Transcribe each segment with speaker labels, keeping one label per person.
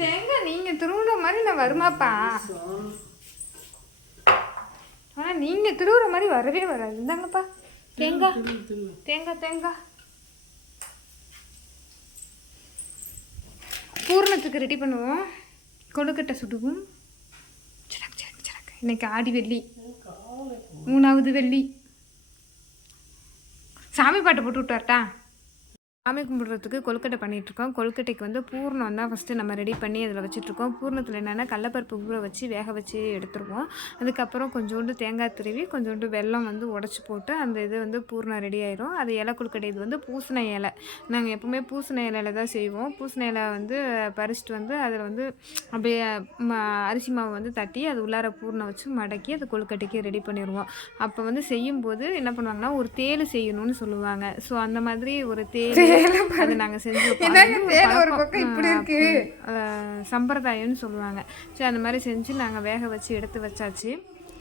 Speaker 1: தேங்காய் நீங்கள் திருவுற மாதிரி நான் வருமாப்பா ஆனால் நீங்கள் திருவுற மாதிரி வரவே வராது இந்தாங்கப்பா தேங்காய் தேங்காய் தேங்காய் பூர்ணத்துக்கு ரெடி பண்ணுவோம் கொழுக்கட்டை சுடுவோம் சடக்கு சடக்கு இன்னைக்கு ஆடி வெள்ளி மூணாவது வெள்ளி சாமி பாட்டு போட்டு விட்டார்ட்டா சாமி கும்பிட்றதுக்கு கொழுக்கட்டை பண்ணிகிட்ருக்கோம் கொழுக்கட்டைக்கு வந்து பூர்ணம் தான் ஃபஸ்ட்டு நம்ம ரெடி பண்ணி அதில் வச்சுட்ருக்கோம் பூர்ணத்தில் என்னென்னா கடலப்பருப்பு ஊற வச்சு வேக வச்சு எடுத்துருவோம். அதுக்கப்புறம் கொஞ்சோண்டு தேங்காய் திருவி கொஞ்சோண்டு வெல்லம் வந்து உடச்சி போட்டு அந்த இது வந்து பூர்ணம் ரெடி ஆயிரும். அது இலை கொழுக்கட்டை இது வந்து பூசண இலை. நாங்கள் எப்பவுமே பூசண இலையில தான் செய்வோம். பூசண இலை வந்து பறிச்சுட்டு வந்து அதில் வந்து அப்படியே ம அரிசி மாவு வந்து தட்டி அது உள்ளார பூர்ணம் வச்சு மடக்கி அது கொழுக்கட்டைக்கு ரெடி பண்ணிடுவோம் அப்போ வந்து செய்யும்போது என்ன பண்ணுவாங்கன்னா ஒரு தேள் செய்யணும்னு சொல்லுவாங்க. ஸோ அந்த மாதிரி ஒரு தேள் அது நாங்கள் செஞ்சு வந்து ஒரு பழக்கம். அஹ், சம்பிரதாயம்னு சொல்லுவாங்க. சரி அந்த மாதிரி செஞ்சு நாங்கள் வேக வச்சு எடுத்து வச்சாச்சு.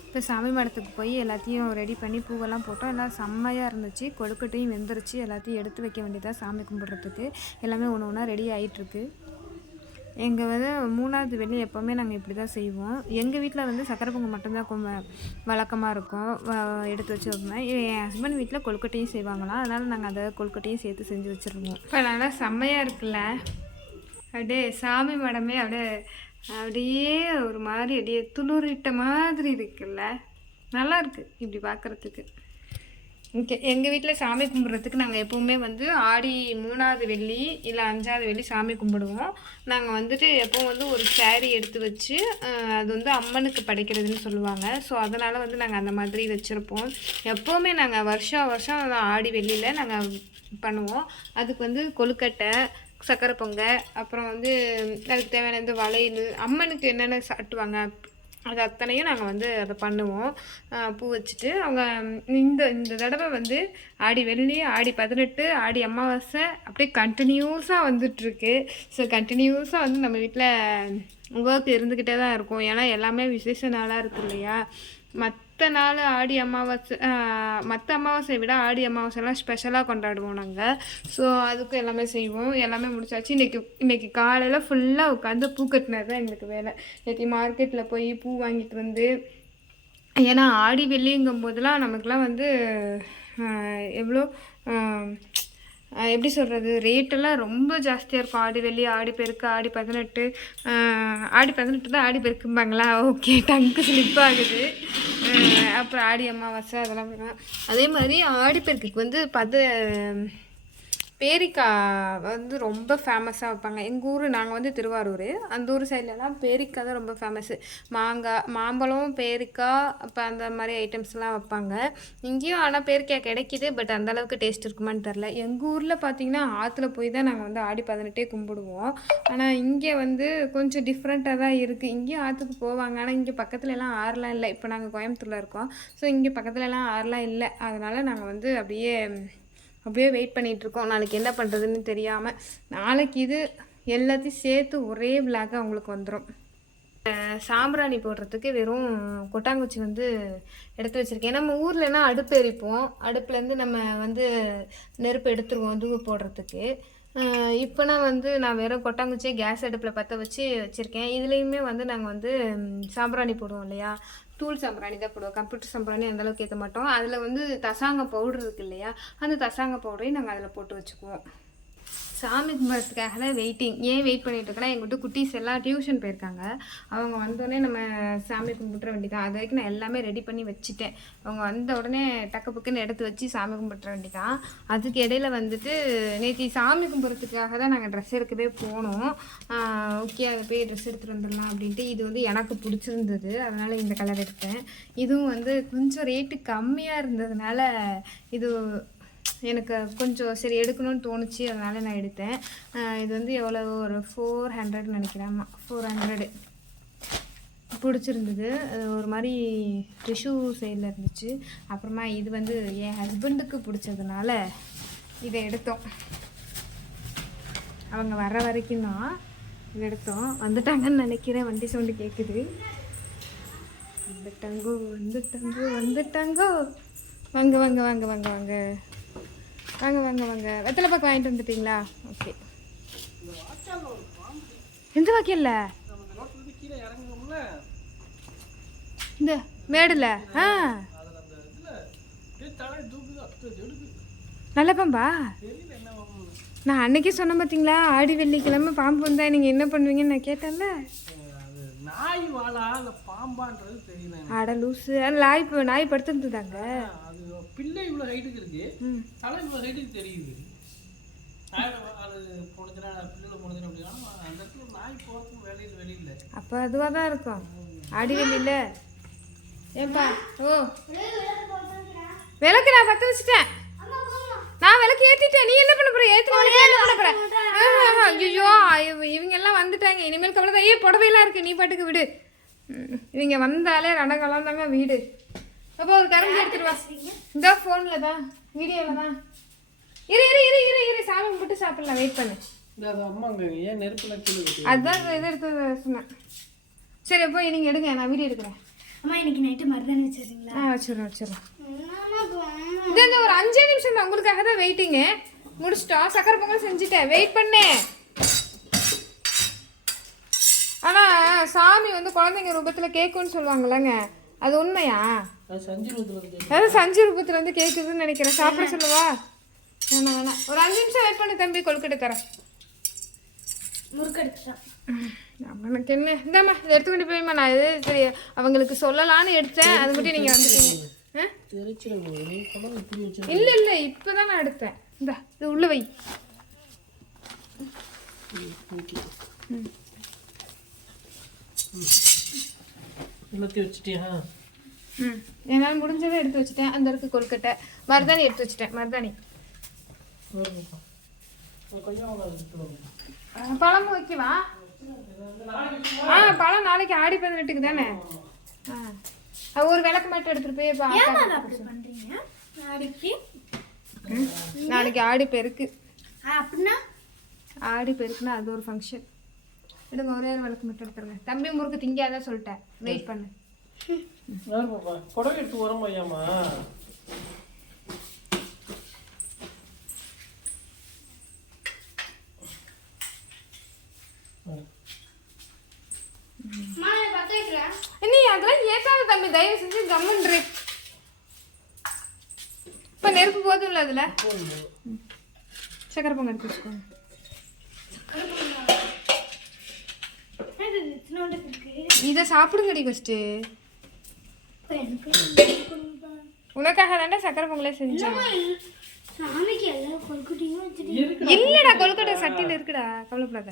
Speaker 1: இப்போ சாமி மடத்துக்கு போய் எல்லாத்தையும் ரெடி பண்ணி பூவெல்லாம் போட்டோம். எல்லாம் செம்மையாக இருந்துச்சு. கொழுக்கட்டையும் வெந்துருச்சு. எல்லாத்தையும் எடுத்து வைக்க வேண்டியதாக சாமி கும்பிட்றதுக்கு. எல்லாமே ஒன்று ஒன்றா ரெடி ஆகிட்டுருக்கு எங்கள் வந்து மூணாவது வெள்ளி எப்போவுமே நாங்கள் இப்படி தான் செய்வோம். எங்கள் வீட்டில் வந்து சக்கரை பொங்கல் மட்டும்தான் கொம்ப வழக்கமாக இருக்கும். எடுத்து வச்சுருப்பேன் என் ஹஸ்பண்ட் வீட்டில் கொழுக்கட்டையும் செய்வாங்களாம். அதனால் நாங்கள் அதை கொழுக்கட்டையும் சேர்த்து செஞ்சு வச்சுருவோம். இப்போ நல்லா செம்மையாக இருக்குல்ல? அப்படியே சாமி மடமே அப்படியே அப்படியே ஒரு மாதிரி அப்படியே துளுரிட்ட மாதிரி இருக்குல்ல? நல்லா இருக்கு இப்படி பார்க்குறதுக்கு ஓகே எங்கள் வீட்டில் சாமி கும்பிட்றதுக்கு நாங்கள் எப்போவுமே வந்து ஆடி மூணாவது வெள்ளி இல்லை அஞ்சாவது வெள்ளி சாமி கும்பிடுவோம். நாங்கள் வந்துட்டு எப்போவும் வந்து ஒரு சேரீ எடுத்து வச்சு அது வந்து அம்மனுக்கு படைக்கிறதுன்னு சொல்லுவாங்க. ஸோ அதனால் வந்து நாங்கள் அந்த மாதிரி வச்சுருப்போம். எப்போவுமே நாங்கள் வருஷம் வருஷம் ஆடி வெள்ளியில் நாங்கள் பண்ணுவோம். அதுக்கு வந்து கொழுக்கட்டை சக்கரை பொங்கல் அப்புறம் வந்து அதுக்கு தேவையான இந்த வளையல் அம்மனுக்கு என்னென்ன சாட்டுவாங்க அது அத்தனையும் நாங்கள் வந்து அதை பண்ணுவோம். பூ வச்சுட்டு அவங்க இந்த இந்த தடவை வந்து ஆடி வெள்ளி ஆடி பதினெட்டு ஆடி அமாவாசை அப்படியே கண்டினியூஸாக வந்துட்டுருக்கு. ஸோ கண்டினியூஸாக வந்து நம்ம வீட்டில் ஒர்க் இருந்துக்கிட்டே தான் இருக்கும். ஏன்னா எல்லாமே விசேஷ நாளாக இருக்கு இல்லையா? மற்ற நாள் ஆடி அமாவாசை மற்ற அமாவாசையை விட ஆடி அமாவாசைலாம் ஸ்பெஷலாக கொண்டாடுவோம் நாங்கள் ஸோ அதுக்கும் எல்லாமே செய்வோம். எல்லாமே முடிச்சாச்சு. இன்றைக்கி இன்றைக்கி காலையில் ஃபுல்லாக உட்காந்து பூ கட்டினது தான் எங்களுக்கு வேலை. நேற்று மார்க்கெட்டில் போய் பூ வாங்கிட்டு வந்து ஏன்னா ஆடி வெள்ளிங்கும் போதெல்லாம் நமக்குலாம் வந்து எவ்வளோ எப்படி சொல்கிறது ரேட்டெல்லாம் ரொம்ப ஜாஸ்தியாக இருக்கும். ஆடி வெள்ளி ஆடி பெருக்கு ஆடி பதினெட்டு. ஆடி பதினெட்டு தான் ஆடி பெருக்கும்பாங்களா? ஓகே டங்கு ஸ்லிப் ஆகுது. அப்புறம் ஆடி அமாவாசை அதெல்லாம் அதே மாதிரி ஆடி பெருக்குக்கு வந்து பத பேரிக்காய் வந்து ரொம்ப ஃபேமஸாக வைப்பாங்க. எங்கள் ஊர் நாங்கள் வந்து திருவாரூர். அந்த ஊர் சைட்லலாம் பேரிக்காய் தான் ரொம்ப ஃபேமஸ்ஸு மாங்காய் மாம்பழம் பேரிக்காய் அப்போ அந்த மாதிரி ஐட்டம்ஸ்லாம் வைப்பாங்க. இங்கேயும் ஆனால் பேரிக்காய் கிடைக்கிது பட் அந்த அளவுக்கு டேஸ்ட் இருக்குமான்னு தெரில எங்கள் ஊரில் பார்த்தீங்கன்னா ஆற்றுல போய் தான் நாங்கள் வந்து ஆடி பதினெட்டே கும்பிடுவோம். ஆனால் இங்கே வந்து கொஞ்சம் டிஃப்ரெண்ட்டாக தான் இருக்குது இங்கேயும் ஆற்றுக்கு போவாங்க. ஆனால் இங்கே பக்கத்துல எல்லாம் ஆறுலாம் இல்லை. இப்போ நாங்கள் கோயம்புத்தூரில் இருக்கோம். ஸோ இங்கே பக்கத்துலலாம் ஆறுலாம் இல்லை. அதனால் நாங்கள் வந்து அப்படியே அப்படியே வெயிட் பண்ணிகிட்டு இருக்கோம் நாளைக்கு என்ன பண்ணுறதுன்னு தெரியாமல் நாளைக்கு இது எல்லாத்தையும் சேர்த்து ஒரே விளாக அவங்களுக்கு வந்துடும் சாம்பிராணி போடுறதுக்கு வெறும் கொட்டாங்குச்சி வந்து எடுத்து வச்சுருக்கேன். நம்ம ஊர்லனா அடுப்பு எரிப்போம். அடுப்புலேருந்து நம்ம வந்து நெருப்பு எடுத்துருவோம் தூவு போடுறதுக்கு. இப்போனா வந்து நான் வெறும் கொட்டாங்குச்சியை கேஸ் அடுப்பில் பற்ற வச்சு வச்சுருக்கேன். இதுலேயுமே வந்து நாங்கள் வந்து சாம்பிராணி போடுவோம் இல்லையா? தூள் சாம்பிராணி தான் போடுவோம். கம்ப்யூட்டர் சாம்பிராணி அந்தளவுக்கு ஏற்ற மாட்டோம். அதில் வந்து தசாங்க பவுடர் இருக்கு இல்லையா? அந்த தசாங்க பவுடரையும் நாங்கள் அதில் போட்டு வச்சுக்குவோம். சாமி கும்பிட்றதுக்காக தான் வெயிட்டிங் ஏன் வெயிட் பண்ணிட்டு இருக்கேன்னா எங்கள்கிட்ட குட்டீஸ் எல்லாம் டியூஷன் போயிருக்காங்க. அவங்க வந்தோடனே நம்ம சாமி கும்பிட்ற வேண்டிதான் அது வரைக்கும் நான் எல்லாமே ரெடி பண்ணி வச்சுட்டேன். அவங்க வந்த உடனே டக்கு புக்குன்னு எடுத்து வச்சு சாமி கும்பிட்ற வேண்டிதான் அதுக்கு இடையில வந்துட்டு நேற்று சாமி கும்பிட்றதுக்காக தான் நாங்கள் ட்ரெஸ் எடுக்கவே போனோம். ஓகே அது போய் ட்ரெஸ் எடுத்துகிட்டு வந்துடலாம் அப்படின்ட்டு இது வந்து எனக்கு பிடிச்சிருந்தது. அதனால் இந்த கலர் எடுத்தேன். இதுவும் வந்து கொஞ்சம் ரேட்டு கம்மியாக இருந்ததுனால இது எனக்கு கொஞ்சம் சரி எடுக்கணும்னு தோணுச்சு அதனால் நான் எடுத்தேன். இது வந்து எவ்வளோ ஒரு ஃபோர் ஹண்ட்ரட் நினைக்கிறேன். ஃபோர் ஹண்ட்ரடு பிடிச்சிருந்தது. அது ஒரு மாதிரி டிஷ்யூ சைடில் இருந்துச்சு. அப்புறமா இது வந்து என் ஹஸ்பண்டுக்கு பிடிச்சதுனால இதை எடுத்தோம். அவங்க வர வரைக்கும் தான் இதை எடுத்தோம். வந்துட்டாங்கன்னு நினைக்கிறேன். வண்டி சவுண்டு கேட்குது வந்துட்டாங்கோ வந்துட்டாங்கோ வந்துட்டாங்கோ. வாங்க வாங்க வாங்க வாங்க வாங்க. வாங்க வாங்க வாங்க. வெத்தலை பாக்கு வாங்கிட்டு வந்துட்டீங்களா? ஓகே. எந்த வாக்கியல்ல
Speaker 2: நம்ம இந்த
Speaker 1: மேடில். ஆ. நல்ல பாம்பா. நான் அன்னைக்கே சொன்னேன் பார்த்தீங்களா ஆடி வெள்ளிக்கிழமை பாம்பு வந்தா நீங்கள் என்ன பண்ணுவீங்கன்னு நான் கேட்டேன்ல.
Speaker 2: நாய் வாழா அந்த பாம்பான்றது தெரியல.
Speaker 1: ஆட லூஸு நாய் நாய் படுத்துருந்துதாங்க
Speaker 2: பிள்ளை இவ்வளோ ஹைட்டுக்கு இருக்கு. தலை இவ்வளோ ஹைட்டுக்கு தெரியுது.
Speaker 1: அப்போ தான் இருக்கும். ஏன்பா? ஓ. விளக்கு நான் பற்ற வச்சுட்டேன். நான் விளக்கு ஏற்றிட்டேன் நீ என்ன பண்ண போற? ஏற்றின விளக்கு என்ன பண்ண போற? ஐயோ இவங்க எல்லாம் வந்துட்டாங்க. இனிமேல் கவலை புடவையெல்லாம் இருக்கு. நீ பாட்டுக்கு விடு. இவங்க வந்தாலே ரணகலம் தாங்க வீடு. அப்போ ஒரு கரண்டி எடுத்துட்டு வா. இந்த ஃபோனில் தான் வீடியோவில் தான் இரு இரு இரு இரு இரு. சாமி கும்பிட்டு சாப்பிடலாம். வெயிட் பண்ணு.
Speaker 2: இந்த அது அம்மாங்க. ஏன் நெருப்புலாம் கீழே வைக்க
Speaker 1: அதுதான் இது எடுத்து சொன்னேன். சரி அப்போ நீங்கள் எடுங்க. நான் வீடியோ எடுக்கிறேன்.
Speaker 3: அம்மா இன்னைக்கு நைட்டு மருதாணி
Speaker 1: ஆ வச்சிடறேன் வச்சிடறேன். இது இந்த ஒரு அஞ்சே நிமிஷம் தான் உங்களுக்காக தான் வெயிட்டிங்கு முடிச்சிட்டோம் சக்கரை பொங்கல் செஞ்சுட்டேன். வெயிட் பண்ணேன் ஆனால் சாமி வந்து குழந்தைங்க ரூபத்தில் கேட்குன்னு சொல்லுவாங்கல்லங்க. அது உண்மையா?
Speaker 2: அது
Speaker 1: சஞ்சு ரூபத்தில் வந்து கேட்குதுன்னு நினைக்கிறேன். சாப்பிட சொல்லவா? வேணாம் வேணாம். ஒரு அஞ்சு நிமிஷம் வெயிட் பண்ணி தம்பி கொழுக்கட்டை தரேன். எனக்கு என்ன? இந்தாம்மா இதை எடுத்துக்கிட்டு போய்மா நான் இது சரி அவங்களுக்கு சொல்லலான்னு எடுத்தேன். அது மட்டும் நீங்கள் வந்துட்டீங்க. இல்லை இல்லை இப்போ தான் நான் எடுத்தேன். இந்தா இது உள்ள வை.
Speaker 2: ஓகே. எல்லாத்தையும் வச்சுட்டியா?
Speaker 1: ம். என்னால் முடிஞ்சதை எடுத்து வச்சுட்டேன். அந்த இருக்கு கொழுக்கட்டை. மருதாணி எடுத்து வச்சுட்டேன். மருதாணி. பழம் வைக்கவா ஆ பழம் நாளைக்கு ஆடி பதினெட்டுக்கு தானே? ஆ. ஒரு விளக்கு மட்டும் எடுத்துட்டு போய்
Speaker 3: பண்றீங்க? நாளைக்கு.
Speaker 1: நாளைக்கு ஆடி பெருக்கு.
Speaker 3: அப்படின்னா?
Speaker 1: ஆடி பெருக்குன்னா அது ஒரு ஃபங்க்ஷன் எடுங்க ஒரே ஒரு விளக்கு மட்டும் எடுத்துருங்க. தம்பி முறுக்கு திங்காதான் சொல்லிட்டேன். வெயிட் பண்ணு.
Speaker 2: புடவை எடுத்து உரம் ஐயாமா
Speaker 1: அதெல்லாம் ஏத்தாத தம்பி தயவு செஞ்சு கம்முன்று இப்போ நெருப்பு போதும்ல அதில்? சக்கரை பொங்கல் எடுத்து வச்சுக்கோங்க.
Speaker 3: இது
Speaker 1: சாப்பிடுங்கடி ஃபஸ்ட்டு. உனக்காக தாண்டா சக்கரை பொங்கலே செஞ்சேன். இல்லடா கொழுக்கட்டை சட்டியில் இருக்குடா கவலைப்படாத.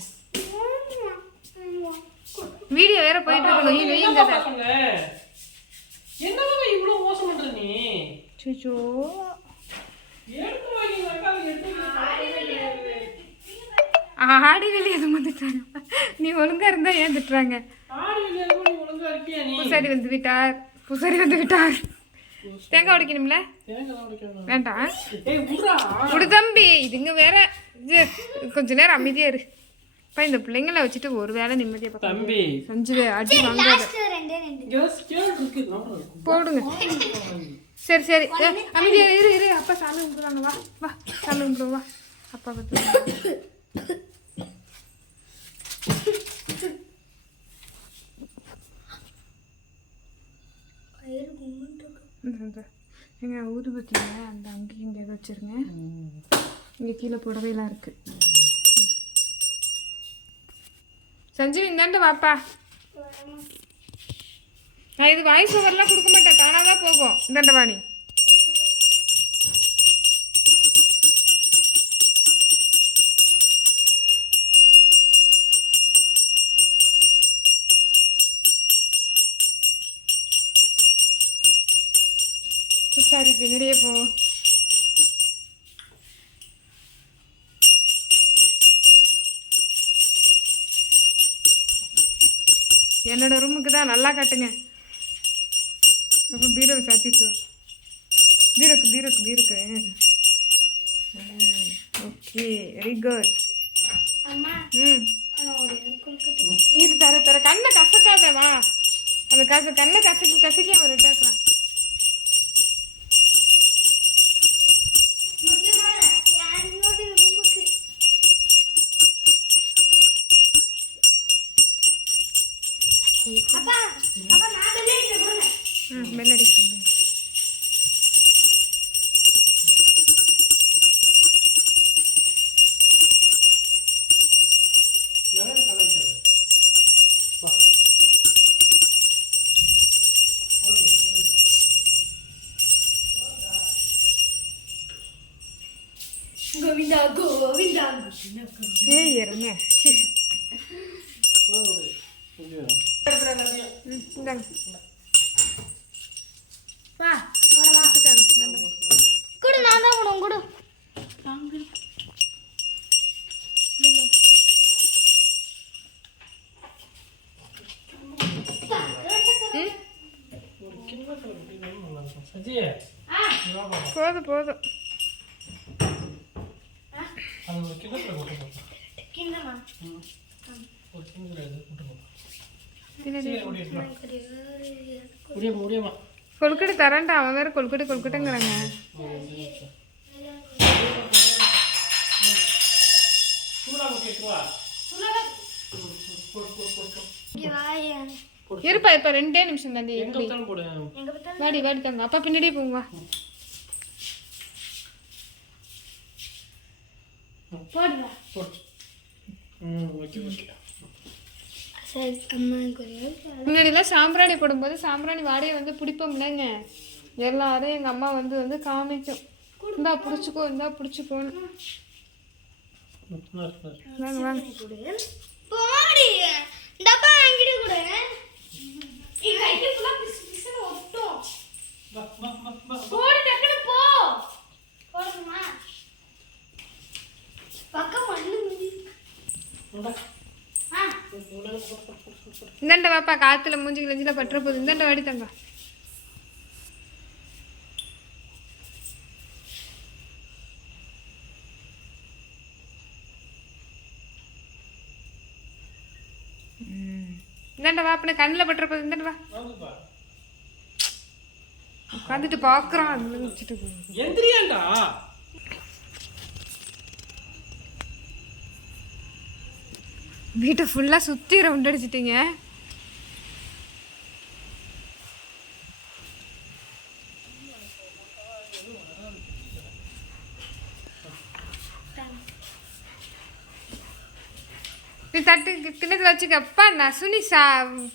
Speaker 1: வீடியோ வேற போயிட்டு இருக்கு நொய் நொய்ங்கிறத
Speaker 2: பசங்க? என்னதான் இவ்வளவு மோசம் பண்ற நீ?
Speaker 1: சுச்சோ
Speaker 2: எடுத்து வாங்கி அக்கா எடுத்து
Speaker 1: ஆடி வெளியே எதுவும் வந்துட்டாங்க. நீ ஒழுங்கா இருந்தா ஏன் திட்டுறாங்க? பூசாரி வந்து விட்டார். பூசாரி வந்து விட்டார். தேங்காய் உடைக்கணும்ல. வேண்டாம். விடு தம்பி இதுங்க வேற. இது கொஞ்ச நேரம் அமைதியா இரு. அப்பா இந்த பிள்ளைங்கள வச்சுட்டு ஒரு வேளை நிம்மதியா பார்க்க
Speaker 2: தம்பி.
Speaker 1: செஞ்சு அடி வாங்காத.
Speaker 2: இருக்கும்
Speaker 1: போடுங்க. சரி சரி. ஏ, அமைதியா இரு இரு. அப்பா சாமி கும்பிடுவாங்க. வா வா. சாமி கும்பிடுவோம் வா. அப்பா பார்த்து
Speaker 3: வயிறு கும்பிட்டு இருக்கு.
Speaker 1: எங்க ஊதுபத்தியில் அந்த அங்கேயும் இங்கே எதை வச்சிருங்க. இங்கே கீழே புடவையெல்லாம் இருக்கு. சஞ்சீவி இந்தாண்ட வாப்பா. நான் இது வாய்ஸ் ஓவர்லாம் கொடுக்க மாட்டேன். தானாக தான் போகும். இந்தாண்ட வாணி. சாரி பின்னாடியே போ. என்னோட ரூமுக்கு தான் நல்லா காட்டுங்க. அப்போ பீரோவை சாத்திட்டு. பீரோக்கு பீரோக்கு பீரோக்கு. ஓகே வெரி குட் ம். இது தர தர. கண்ணை கசக்காத வா. அந்த கச கண்ணை கசக்கி கசக்கி அவன் ரெட்டாக்குறான்
Speaker 3: கொடுங்க
Speaker 2: முடியாமா
Speaker 1: கொழுக்கட்டை தரேன்டா அவன் வேற கொழுக்கட்டை கொழுக்கட்டைங்கிறாங்க. இருப்பா இப்ப ரெண்டே நிமிஷம் தாண்டி
Speaker 2: எங்க பார்த்தாலும் போடு.
Speaker 3: எங்க பார்த்தா
Speaker 1: வாடி வாடி தாங்க அப்பா பின்னாடியே போங்க முன்னாடிலாம் சாம்பிராணி போடும்போது சாம்பிராணி வாடையை வந்து பிடிப்போம்லங்க எல்லாரும் எங்க அம்மா வந்து வந்து காமிக்கும். இந்தா பிடிச்சிக்கோ இந்தா பிடிச்சிக்கோன்னு. வாங்க வாங்க.
Speaker 3: கொடு போடி டப்பா வாங்கிட்டு கொடு இங்க கைக்கு ஃபுல்லா பிசு பிசுன்னு ஒட்டும்
Speaker 2: வா வா வா வா
Speaker 3: போடு டக்குனு போ போடுமா பக்கம் மண்ணு மிதி
Speaker 2: வா
Speaker 3: ஆ
Speaker 1: இந்தாண்ட வாப்பா காத்துல மூஞ்சி கிழிஞ்சில பட்டுற போகுது இந்தாண்ட வாடி தங்க இந்தாண்ட வா அப்படி கண்ணில் பட்டுற போகுது இந்தாண்ட வா. உட்காந்துட்டு பார்க்குறான் அது வச்சுட்டு போகுது. வீட்டை ஃபுல்லாக சுற்றி ரவுண்ட் அடிச்சிட்டீங்க. நீ தட்டு கிண்ணத்தில் வச்சுக்கப்பா நசுனி சா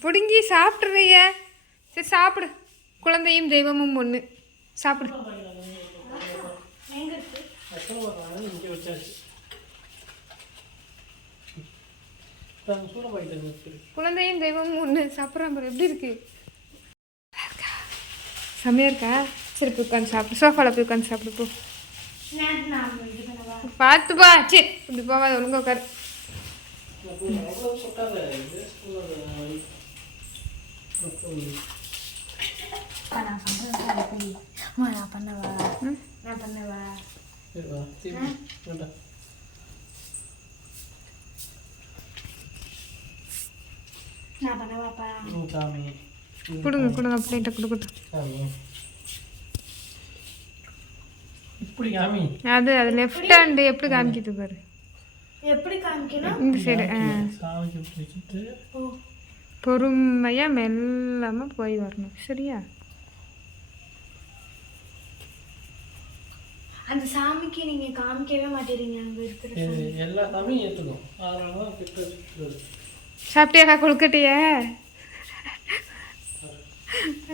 Speaker 1: பிடுங்கி சாப்பிட்றிய சரி சாப்பிடு. குழந்தையும் தெய்வமும் ஒன்று சாப்பிடு
Speaker 3: எங்க இருக்கு
Speaker 2: எத்தனை வர்றாங்க இங்கே வச்சாச்சு நாங்கள் சூட போயிட்டு சரி
Speaker 1: குழந்தையும் தெய்வமும் ஒன்று சாப்பிட்றான் பாரு. எப்படி இருக்கு? செம்மையா இருக்கா? சரி போய் உட்காந்து சாப்பிடு. சோஃபாவில் போய் உட்காந்து சாப்பிடு போ.
Speaker 3: நான் நான் இது பண்ணவா
Speaker 1: பார்த்து பா. சரி இப்படி போகாத ஒழுங்கா உட்காரு.
Speaker 3: நான் பண்ணவா? நான் பண்ணவா
Speaker 2: சரி வா திருப்பி வேண்டாம்
Speaker 3: நான் பண்ணவாப்பா
Speaker 2: ம் சாமி ம்,
Speaker 1: கொடுங்க கொடுங்க பிள்ளைகிட்ட கொடுக்கட்டும்
Speaker 2: இப்படி காமி
Speaker 1: அது அது லெஃப்ட் ஹேண்டு எப்படி காமிக்கிது பாரு.
Speaker 3: எப்படி காமிக்கணும்?
Speaker 1: இந்த சைடு பொறுமையாக மெல்லாமல் போய் வரணும் சரியா?
Speaker 3: அந்த சாமிக்கு நீங்க காமிக்கவே மாட்டேறீங்க அங்க இருக்கிற
Speaker 2: இது எல்லா சாமியும் ஏற்றுக்கும் அதனால தான் கிட்ட
Speaker 1: சாப்பிட்டியாடா கொழுக்கட்டைய?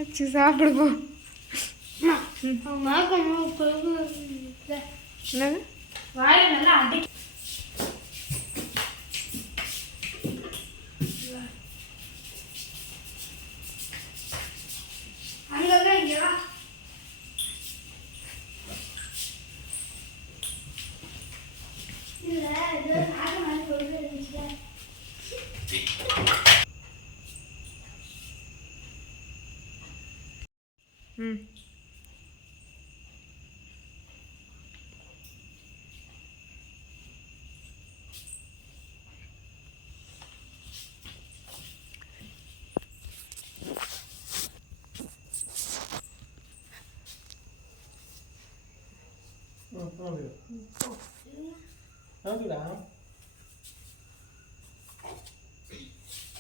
Speaker 1: அச்சு சாப்பிடு என்னது?
Speaker 3: வாயில நல்லா அடை அங்கங்க இங்க வா இல்ல இது நாக மாதிரி கொழுப்பு இருந்துச்சுல
Speaker 1: ம்
Speaker 2: ம் ஓகே ஓகேடா சரி அம்மா அது தூசி விடு
Speaker 3: அம்மா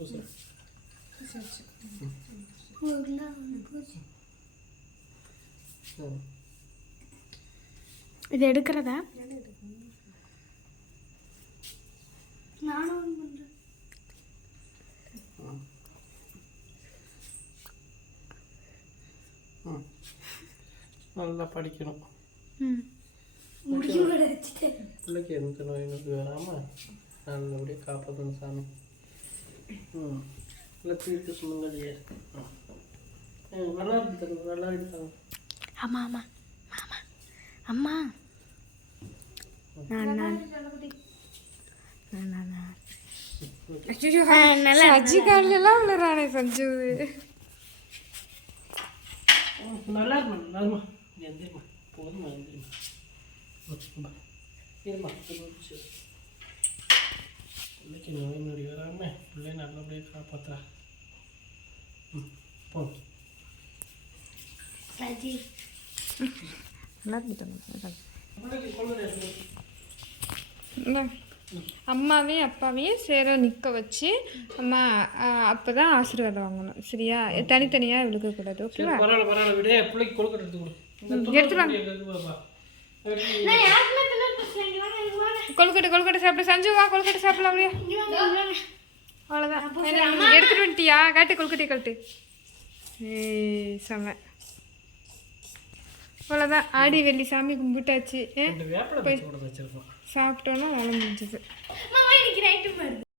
Speaker 2: பூசுற பூசு பூசுற ம்.
Speaker 1: இது எடுக்கிறதா
Speaker 3: நானும் பண்றேன்
Speaker 2: ம். நல்லா படிக்கணும் பிள்ளைக்கு எந்த நோய் நொடி வராமல் நல்லபடியாக காப்பாற்றணும் சாமி ம். இல்லை தீர்க்க ம் நல்லா இருக்கு தங்க நல்லா இருக்கு தங்க
Speaker 1: ஆமாம் ஆமாம் ஆமாம் அம்மா. நான் நான். நான் நான் ஐயோ சஜி காலெல்லாம் விழுறானே சஞ்சு.
Speaker 2: நல்லா இருக்குமா நல்லாருமா எந்திரிமா போதுமா எந்திரிமா. இருமா. பிள்ளைக்கு நோய் நொடி வராமல் பிள்ளைய நல்லபடியாக காப்பாற்றுறா ம் போ.
Speaker 1: அம்மாவையும் அப்பாவையும் சேர நிற்க வச்சு அம்மா அப்போ தான் ஆசீர்வாதம் வாங்கணும். சரியா? தனித்தனியாக விழுக்கக்கூடாது ஓகேவா?
Speaker 2: பரவாயில்ல பரவாயில்ல விடு. பிள்ளைக்கு கொழுக்கட்டை எடுத்து
Speaker 1: கொழுக்கட்டை கொழுக்கட்டை சாப்பிட. சஞ்சு வா கொழுக்கட்டை சாப்பிடலாம் அப்படியே. அவ்வளோதான் எடுத்துட்டு வந்துட்டியா? காட்டு கொழுக்கட்டை கழட்டு. ஏய் செம. அவ்வளோதான் ஆடி வெள்ளி சாமி கும்பிட்டாச்சு.
Speaker 2: வச்சிருக்கோம்.
Speaker 1: சாப்பிட்டோன்னா வேலை முடிஞ்சது.